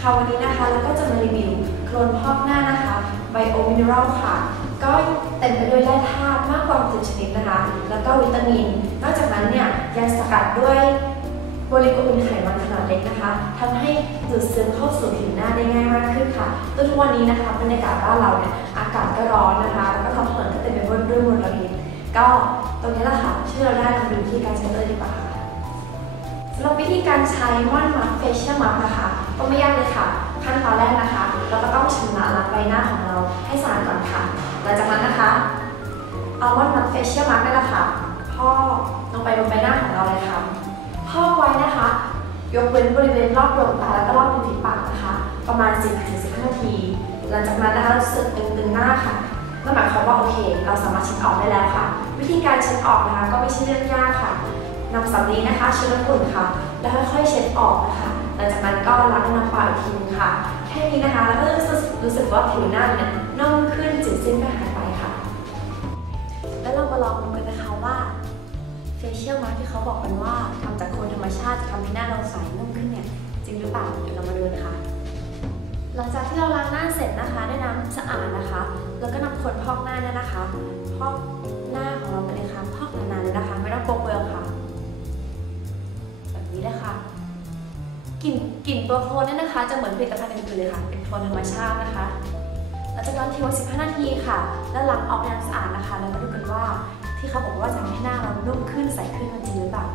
ค่ะวันนี้นะคะเราก็จะมารีวิวโคลนพอกหน้านะคะไบโอมินเนอรัลค่ะ ก็เต็มไปด้วยแร่ธาตุมากกว่า10ชนิดนะคะ แล้วก็วิตามิน นอกจากนั้นเนี่ยยังสกัดด้วยโมเลกุลไขมันขนาดเล็กนะคะทำให้ดูดซึมเข้าสู่ผิวหน้าได้ง่ายมากขึ้นค่ะตัวทุกวันนี้นะคะบรรยากาศบ้านเราเนี่ยอากาศก็ร้อนนะคะ แล้วก็ท้องถนนก็เต็มไปด้วยมลพิษก็ตรงนี้แหละค่ะช่วยเราได้ลองดูวิธีการใช้เลยดีกว่าค่ะสำหรับวิธีการใช้ม่อนมาร์คเฟเชียลมาร์นะคะ ก็ไม่ยากเลยค่ะ ขั้นตอนแรกนะคะ เราก็ต้องชำระล้างใบหน้าของเราให้สะอาดก่อนค่ะ หลังจากนั้นนะคะเอาม่อนมาร์คเฟเชียลมาร์นี่แหละค่ะพอกลงไปบนใบหน้าของเราเลยค่ะพอกไว้นะคะ ยกเว้นบริเวณรอบดวงตาแล้วก็รอบริมฝีปากนะคะ ประมาณ 10-15นาที หลังจากนั้นนะคะรู้สึกตึงๆหน้าค่ะนั่นหมายความว่าโอเค เราสามารถเช็ดออกได้แล้วค่ะ วิธีการเช็ดออกนะคะก็ไม่ใช่เรื่องยากค่ะนำสำลีนะคะเช็ดน้ำอุ่นค่ะ แล้วค่อยๆเช็ด ออกนะคะหลังจากนั้นก็ล้างน้ำเปล่าอีกทีนึงค่ะ แค่นี้นะคะแล้วก็รู้สึกรู้สึกว่าผิวหน้าเนี่ยนุ่มขึ้นจืดสิ้นก็หายไปค่ะ แล้วเรามาลองดูกันนะคะว่าเฟเชียลมาร์ที่เขาบอกกันว่าทำจากโคนธรรมชาติจะทำให้หน้าเราใสนุ่มขึ้นเนี่ยจริงหรือเปล่าเดี๋ยวเรามาดูกันค่ะหลังจากที่เราล้างหน้าเสร็จนะคะด้วยน้ำสะอาดนะคะ แล้วก็นำคนพอกหน้าเนี่ยนะคะพอกหน้าของเราไปเลยค่ะพอกนานๆเลยนะคะ ไม่ต้องโกงเปลืองค่ะ แบบนี้เลยค่ะ กลิ่นกลิ่นตัวโคลนเนี่ยนะคะ จะเหมือนผลิตภัณฑ์อื่นๆเลยค่ะเป็นโคลนธรรมชาตินะคะหลังจากนั้นทิ้งไว้15 นาทีค่ะ แล้วล้างออกน้ำสะอาดนะคะ แล้วมาดูกันว่า ที่เขาบอกว่าจะทำให้หน้าเรานุ่มขึ้นใสขึ้นมันจริงหรือเปล่า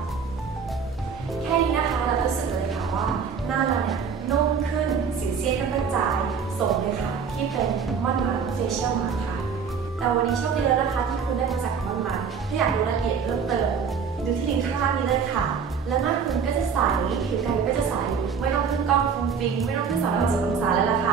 แค่นี้นะคะเรารู้สึกเลยค่ะว่าหน้าเราเนี่ยนุ่มขึ้นสิวเซียนก็กระจายส่งเลยค่ะ ที่เป็นมอนมาเฟเชียลมาค่ะแต่วันนี้โชคดีแล้วนะคะ ที่คุณได้มาจากมอนมาถ้าอยากรู้รายละเอียดเพิ่มเติมดูที่ลิงก์ข้างล่างนี้เลยค่ะ แล้วหน้าคุณก็จะใสผิวกายก็จะใส ปิงไม่ต้องไปสอนระบบศึกษาแล้วล่ะค่ะ